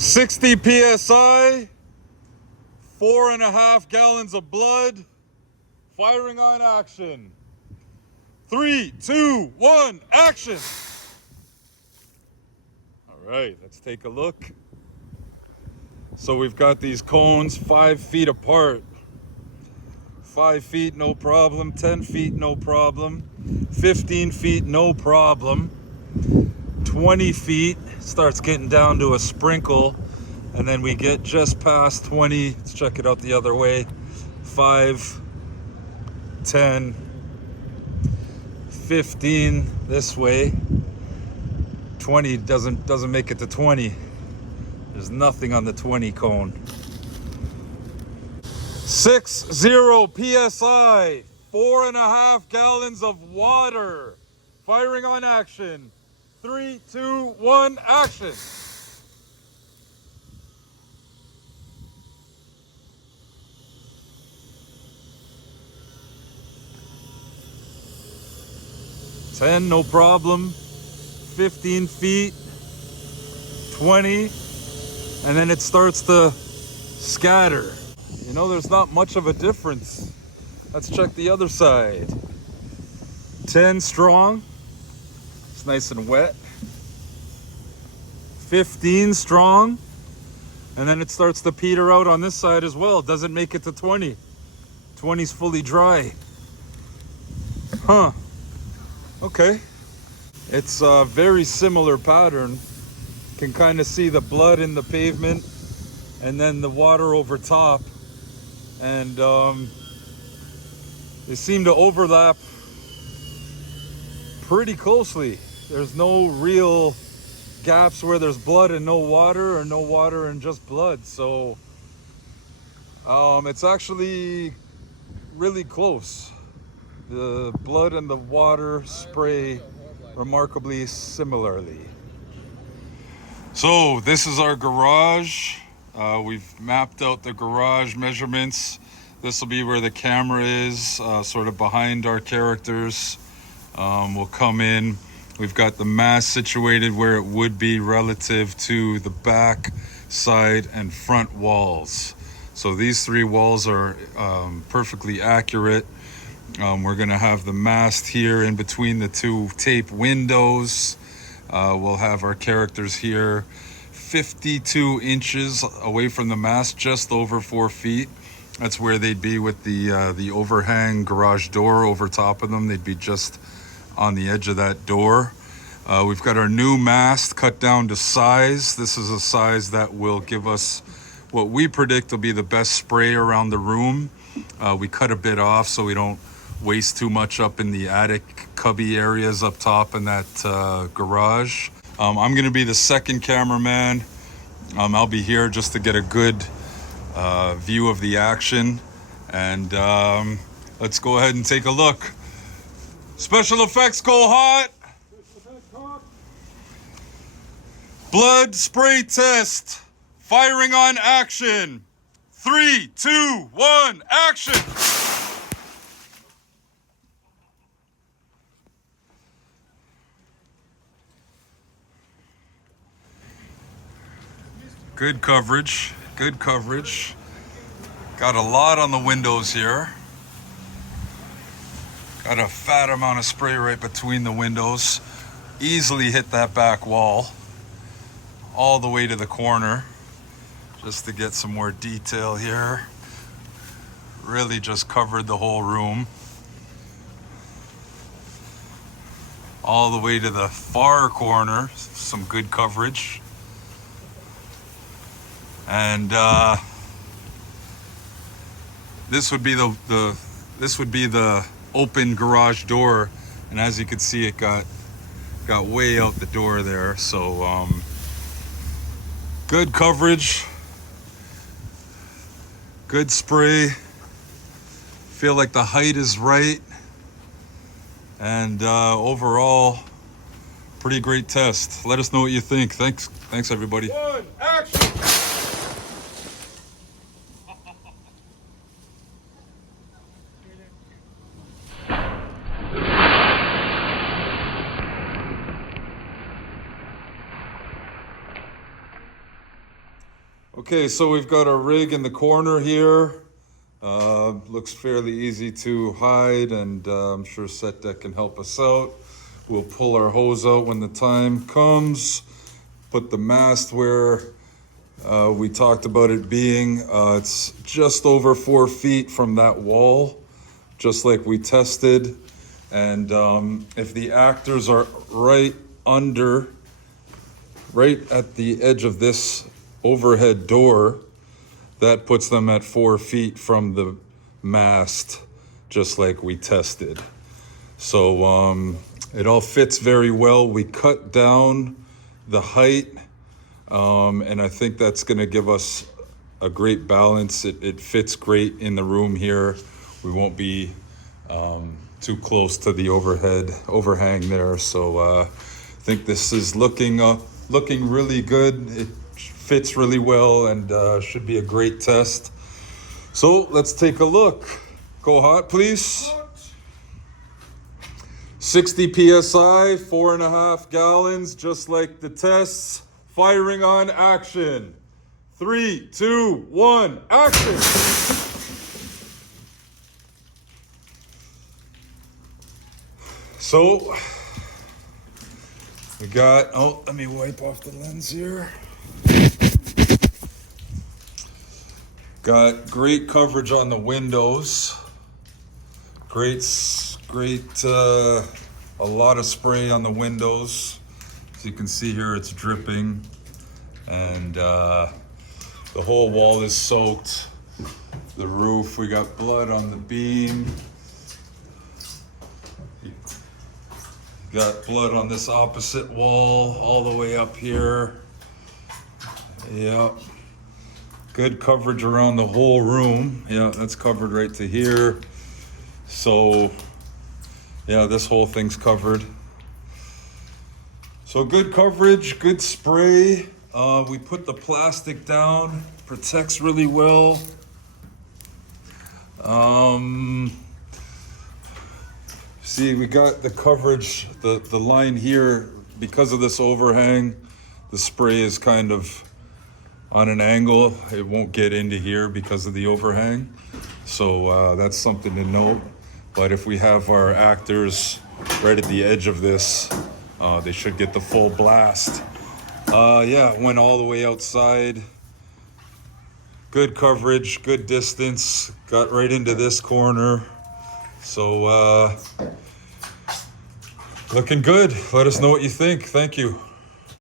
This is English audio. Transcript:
60 psi, 4.5 gallons of blood, firing on action. 3, 2, 1, action. All right, let's take a look. So we've got these cones 5 feet apart. 5 feet, no problem. 10 feet, no problem. 15 feet, no problem. 20 feet starts getting down to a sprinkle, and then we get just past 20. Let's check it out the other way. 5, 10, 15 this way. 20 doesn't make it to 20. There's nothing on the 20 cone. 60 psi, 4.5 gallons of water, firing on action. 3, 2, 1, action. $10, no problem. 15 feet, 20, and then it starts to scatter. You know, there's not much of a difference. Let's check the other side. 10 strong. It's nice and wet. 15 strong. And then it starts to peter out on this side as well. It doesn't make it to 20. 20's fully dry. Huh. Okay. It's a very similar pattern. Can kind of see the blood in the pavement and then the water over top. And they seem to overlap pretty closely. There's no real gaps where there's blood and no water, or no water and just blood. So it's actually really close. The blood and the water spray remarkably similarly. So this is our garage. We've mapped out the garage measurements. This will be where the camera is, sort of behind our characters. We'll come in. We've got the mast situated where it would be relative to the back, side, and front walls. So these 3 walls are perfectly accurate. We're gonna have the mast here in between the 2 tape windows. We'll have our characters here 52 inches away from the mast, just over 4 feet. That's where they'd be with the overhang garage door over top of them. They'd be just on the edge of that door. We've got our new mast cut down to size. This is a size that will give us what we predict will be the best spray around the room. We cut a bit off so we don't waste too much up in the attic cubby areas up top in that garage. I'm gonna be the second cameraman. I'll be here just to get a good view of the action, and let's go ahead and take a look. Special effects go hot. Blood spray test, firing on action. 3, 2, 1, action. Good coverage, good coverage. Got a lot on the windows here. Got a fat amount of spray right between the windows. Easily hit that back wall all the way to the corner, just to get some more detail here. Really just covered the whole room. All the way to the far corner, some good coverage. And this would be the open garage door, and as you can see, it got way out the door there. So good coverage, good spray. Feel like the height is right, and overall, pretty great test. Let us know what you think. Thanks everybody. 1, action. Okay, so we've got our rig in the corner here. Looks fairly easy to hide, and I'm sure Set Deck can help us out. We'll pull our hose out when the time comes. Put the mast where we talked about it being. It's just over 4 feet from that wall, just like we tested. And if the actors are right at the edge of this overhead door, that puts them at 4 feet from the mast, just like we tested. So it all fits very well. We cut down the height, and I think that's gonna give us a great balance. It fits great in the room here. We won't be too close to the overhang there. So I think this is looking really good. It fits really well, and should be a great test. So let's take a look. Go hot, please. 60 PSI, 4.5 gallons, just like the tests. Firing on action. 3, 2, 1, action. So we got, let me wipe off the lens here. Got great coverage on the windows. Great, a lot of spray on the windows. As you can see here, it's dripping. And the whole wall is soaked. The roof, we got blood on the beam. Got blood on this opposite wall, all the way up here. Yep. Good coverage around the whole room. Yeah, that's covered right to here. So, yeah, this whole thing's covered. So good coverage, good spray. We put the plastic down, protects really well. See, we got the coverage, the line here, because of this overhang, the spray is kind of on an angle. It won't get into here because of the overhang. So that's something to note. But if we have our actors right at the edge of this, they should get the full blast. Yeah, went all the way outside. Good coverage, good distance, got right into this corner. So looking good. Let us know what you think. Thank you.